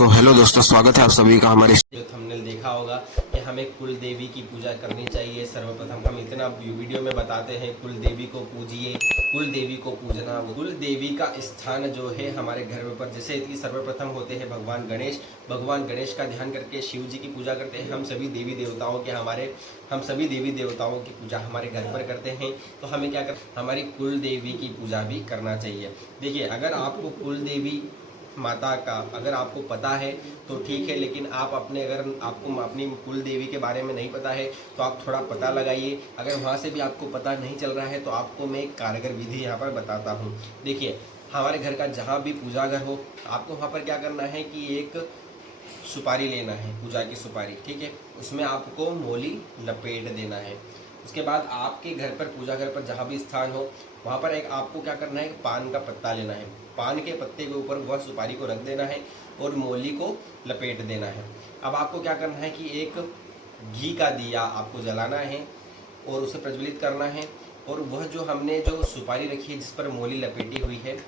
Hello दोस्तों, स्वागत है आप सभी का हमारे जो थंबनेल देखा होगा कि हमें कुल देवी की पूजा करनी चाहिए। सर्वप्रथम हम इतना वीडियो में बताते हैं कुल देवी को पूजिए, कुल देवी को पूजना। कुल देवी का स्थान जो है हमारे घर पर, जैसे कि सर्वप्रथम होते हैं भगवान गणेश। भगवान गणेश का ध्यान करके शिव जी की पूजा करते हैं। हम सभी देवी देवताओं की पूजा हमारे घर पर करते हैं। तो हमें क्या कर, हमारी कुल देवी की पूजा भी करना चाहिए। देखिए, अगर आपको कुल देवी माता का अगर आपको पता है तो ठीक है, लेकिन आप अगर आपको अपनी कुल देवी के बारे में नहीं पता है तो आप थोड़ा पता लगाइए। अगर वहाँ से भी आपको पता नहीं चल रहा है तो आपको मैं एक कारगर विधि यहाँ पर बताता हूँ। देखिए, हमारे घर का जहाँ भी पूजा घर हो, आपको वहाँ पर क्या करना है कि एक सुपारी लेना है, पूजा की सुपारी, ठीक है। उसमें आपको मोली लपेट देना है। उसके बाद आपके घर पर, पूजा घर पर जहाँ भी स्थान हो, वहाँ पर एक आपको क्या करना है, पान का पत्ता लेना है। पान के पत्ते के ऊपर वह सुपारी को रख देना है और मोली को लपेट देना है। अब आपको क्या करना है कि एक घी का दिया आपको जलाना है और उसे प्रज्वलित करना है। और वह जो हमने जो सुपारी रखी है जिस पर मोली लपेटी हुई है,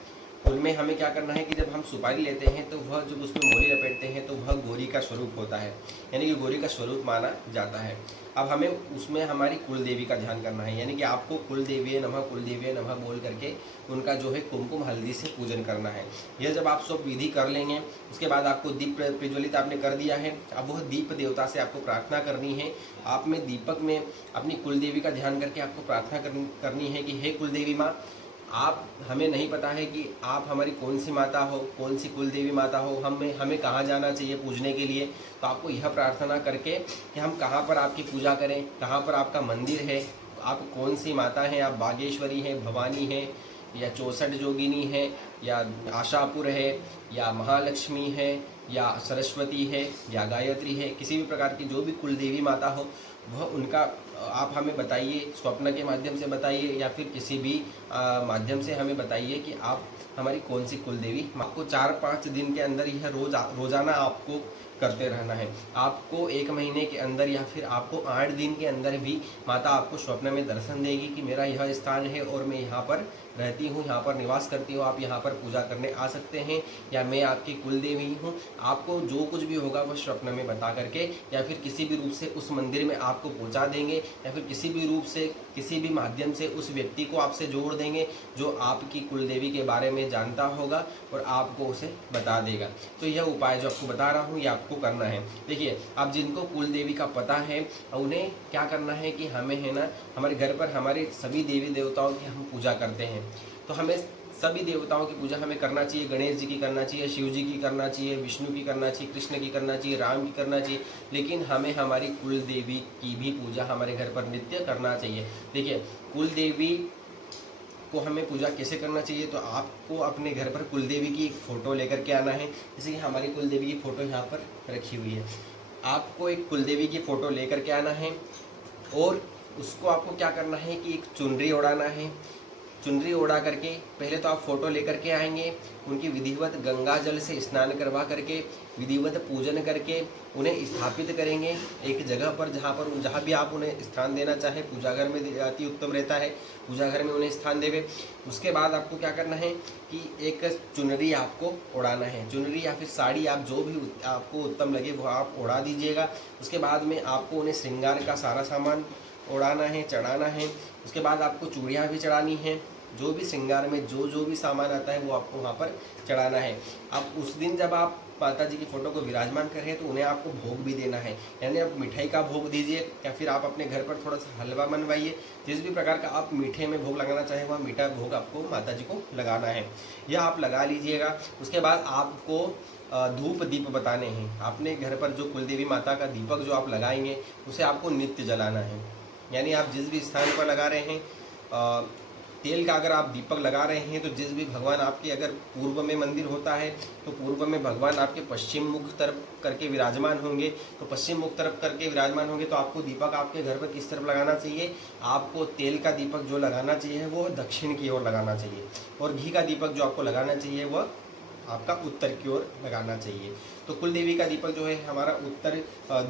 उनमें हमें क्या करना है कि जब हम सुपारी लेते हैं तो वह जब उसमें मोली लपेटते हैं तो वह गौरी का स्वरूप होता है, यानी कि गौरी का स्वरूप माना जाता है। अब हमें उसमें हमारी कुल देवी का ध्यान करना है, यानी कि आपको कुल देवी नमः बोल करके उनका जो है कुमकुम हल्दी से पूजन करना है। यह जब आप सब विधि कर लेंगे, उसके बाद आपको दीप प्रज्वलित आपने कर दिया है। अब वह दीप देवता से आपको प्रार्थना करनी है। आप में दीपक में अपनी कुल देवी का ध्यान करके आपको प्रार्थना करनी है कि हे कुल देवी माँ, आप, हमें नहीं पता है कि आप हमारी कौन सी माता हो, कौन सी कुल देवी माता हो, हमें कहाँ जाना चाहिए पूजने के लिए। तो आपको यह प्रार्थना करके कि हम कहाँ पर आपकी पूजा करें, कहाँ पर आपका मंदिर है, आप कौन सी माता हैं, आप बागेश्वरी हैं, भवानी हैं, या 64 जोगिनी है, या आशापुर है, या महालक्ष्मी है, या सरस्वती है, या गायत्री है, किसी भी प्रकार की जो भी कुल देवी माता हो वह उनका आप हमें बताइए, स्वप्न के माध्यम से बताइए या फिर किसी भी माध्यम से हमें बताइए कि आप हमारी कौन सी कुल देवी। आपको 4-5 दिन के अंदर यह रोज़ाना आपको करते रहना है। आपको 1 महीने के अंदर या फिर आपको 8 दिन के अंदर भी माता आपको स्वप्न में दर्शन देगी कि मेरा यह स्थान है और मैं यहाँ पर रहती हूँ, यहाँ पर निवास करती हूँ, आप यहाँ पर पूजा करने आ सकते हैं, या मैं आपकी कुल देवी हूँ। आपको जो कुछ भी होगा वह स्वप्न में बता करके या फिर किसी भी रूप से उस मंदिर में आपको पहुँचा देंगे, या फिर किसी भी रूप से, किसी भी माध्यम से उस व्यक्ति को आपसे जोड़ देंगे जो आपकी कुल देवी के बारे में जानता होगा और आपको उसे बता देगा। तो यह उपाय जो आपको बता रहा हूँ ये आपको करना है। देखिए, अब जिनको कुल देवी का पता है उन्हें क्या करना है कि हमें है ना, हमारे घर पर हमारे सभी देवी देवताओं की हम पूजा करते हैं, तो हमें सभी देवताओं की पूजा हमें करना चाहिए। गणेश जी की करना चाहिए, शिव जी की करना चाहिए, विष्णु की करना चाहिए, कृष्ण की करना चाहिए, राम की करना चाहिए, लेकिन हमें हमारी कुल देवी की भी पूजा हमारे घर पर नित्य करना चाहिए। देखिए, कुल देवी को हमें पूजा कैसे करना चाहिए, तो आपको अपने घर पर कुल देवी की एक फ़ोटो लेकर के आना है। जैसे कि हमारी कुल देवी की फ़ोटो यहाँ पर रखी हुई है, आपको एक कुल देवी की फ़ोटो लेकर के आना है और उसको आपको क्या करना है कि एक चुनरी ओढ़ाना है। चुनरी ओढ़ा करके पहले तो आप फोटो लेकर के आएंगे, उनकी विधिवत गंगा जल से स्नान करवा करके विधिवत पूजन करके उन्हें स्थापित करेंगे एक जगह पर, जहाँ भी आप उन्हें स्थान देना चाहे। पूजा घर में अति उत्तम रहता है, पूजा घर में उन्हें स्थान देवे। उसके बाद आपको क्या करना है कि एक चुनरी आपको ओढ़ाना है। चुनरी या फिर साड़ी, आप जो भी आपको उत्तम लगे वो आप ओढ़ा दीजिएगा। उसके बाद में आपको उन्हें श्रृंगार का सारा सामान ओढ़ाना है, चढ़ाना है। उसके बाद आपको चूड़ियाँ भी चढ़ानी हैं। जो भी श्रृंगार में जो भी सामान आता है वो आपको वहाँ पर चढ़ाना है। अब उस दिन जब आप माता जी की फ़ोटो को विराजमान करें तो उन्हें आपको भोग भी देना है, यानी आप मिठाई का भोग दीजिए या फिर आप अपने घर पर थोड़ा सा हलवा बनवाइए। जिस भी प्रकार का आप मीठे में भोग लगाना चाहें वह मीठा भोग आपको माता जी को लगाना है, यह आप लगा लीजिएगा। उसके बाद आपको धूप दीप बताने हैं। अपने घर पर जो कुलदेवी माता का दीपक जो आप लगाएंगे उसे आपको नित्य जलाना है, यानी आप जिस भी स्थान पर लगा रहे हैं तेल का अगर आप दीपक लगा रहे हैं तो जिस भी भगवान आपके, अगर पूर्व में मंदिर होता है तो पूर्व में भगवान आपके पश्चिम मुख तरफ करके विराजमान होंगे, तो पश्चिम मुख तरफ करके विराजमान होंगे तो आपको दीपक आपके घर पर किस तरफ लगाना चाहिए, आपको तेल का दीपक जो लगाना चाहिए वो दक्षिण की ओर लगाना चाहिए, और घी का दीपक जो आपको लगाना चाहिए वह आपका उत्तर की ओर लगाना चाहिए। तो कुल देवी का दीपक जो है हमारा उत्तर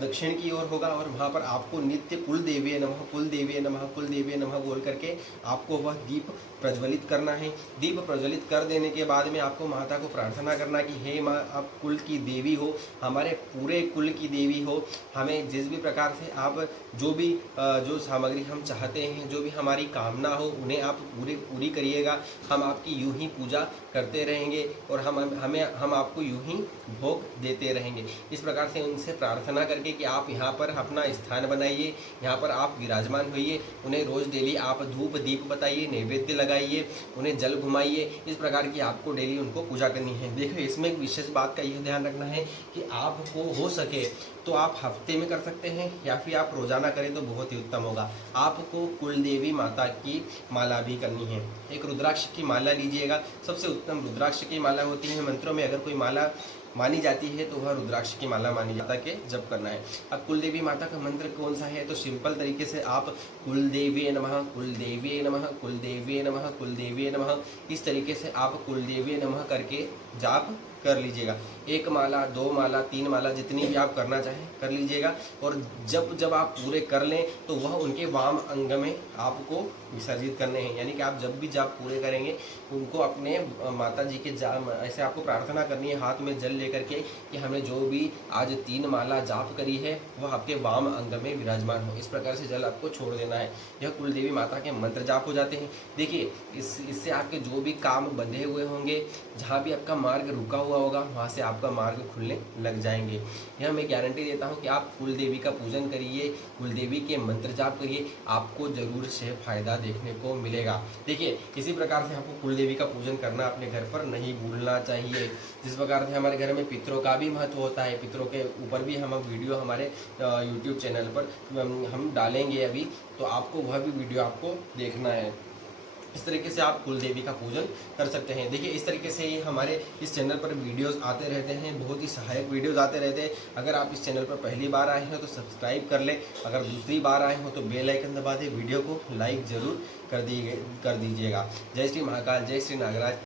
दक्षिण की ओर होगा और वहाँ पर आपको नित्य कुल देवी नमः, कुल देवी नमः, कुल देवी नमः बोल करके आपको वह दीप प्रज्वलित करना है। दीप प्रज्वलित कर देने के बाद में आपको माता को प्रार्थना करना कि हे माँ, आप कुल की देवी हो, हमारे पूरे कुल की देवी हो, हमें जिस भी प्रकार से आप जो भी जो सामग्री हम चाहते हैं, जो भी हमारी कामना हो, उन्हें आप पूरी करिएगा। हम आपकी यूं ही पूजा करते रहेंगे और हम आपको यूं ही भोग देते रहेंगे। इस प्रकार से उनसे प्रार्थना करके कि आप यहाँ पर अपना स्थान बनाइए, यहाँ पर आप विराजमान होइए। उन्हें रोज़ डेली आप धूप दीप बताइए, नैवेद्य लगाइए, उन्हें जल घुमाइए। इस प्रकार की आपको डेली उनको पूजा करनी है। देखिए, इसमें एक विशेष बात का यह ध्यान रखना है कि आपको हो सके तो आप हफ्ते में कर सकते हैं या फिर आप रोज़ाना करें तो बहुत ही उत्तम होगा। आपको कुल देवी माता की माला भी करनी है। एक रुद्राक्ष की माला लीजिएगा, सबसे उत्तम रुद्राक्ष की माला होती है। मंत्रों में अगर कोई माला मानी जाती है तो वह रुद्राक्ष की माला मानी जाता के जप करना है। अब कुल देवी माता का मंत्र कौन सा है, तो सिंपल तरीके से आप कुल देवी नमः, कुल देवी नमः, कुल देवी नमः, कुल देवी नमः, इस तरीके से आप कुल देवी नमः करके जाप कर लीजिएगा। एक माला, 2 माला, 3 माला, जितनी भी आप करना चाहें कर लीजिएगा। और जब आप पूरे कर लें तो वह उनके वाम अंग में आपको विसर्जित करने हैं। यानी कि आप जब भी जाप पूरे करेंगे उनको अपने माता जी के ऐसे आपको प्रार्थना करनी है हाथ में जल लेकर के कि हमने जो भी आज 3 माला जाप करी है वह आपके वाम अंग में विराजमान हो। इस प्रकार से जल आपको छोड़ देना है। यह कुल देवी माता के मंत्र जाप हो जाते हैं। देखिए, इससे आपके जो भी काम बंधे हुए होंगे, जहाँ भी आपका मार्ग रुका हुआ होगा, वहाँ से आपका मार्ग खुलने लग जाएंगे। यह मैं गारंटी देता हूँ कि आप कुल देवी का पूजन करिए, कुल देवी के मंत्र जाप करिए, आपको जरूर से फायदा देखने को मिलेगा। देखिए, इसी प्रकार से आपको कुल देवी का पूजन करना अपने घर पर नहीं भूलना चाहिए। जिस प्रकार से हमारे घर में पितरों का भी महत्व होता है, पितरों के ऊपर भी हम वीडियो हमारे यूट्यूब चैनल पर हम डालेंगे अभी, तो आपको वह भी वीडियो आपको देखना है। इस तरीके से आप कुल देवी का पूजन कर सकते हैं। देखिए, इस तरीके से ही हमारे इस चैनल पर वीडियोस आते रहते हैं, बहुत ही सहायक वीडियोस आते रहते हैं। अगर आप इस चैनल पर पहली बार आए हैं तो सब्सक्राइब कर लें, अगर दूसरी बार आए हो तो बेल आइकन दबा दें, वीडियो को लाइक ज़रूर कर दीजिएगा। जय श्री महाकाल, जय श्री नागराज।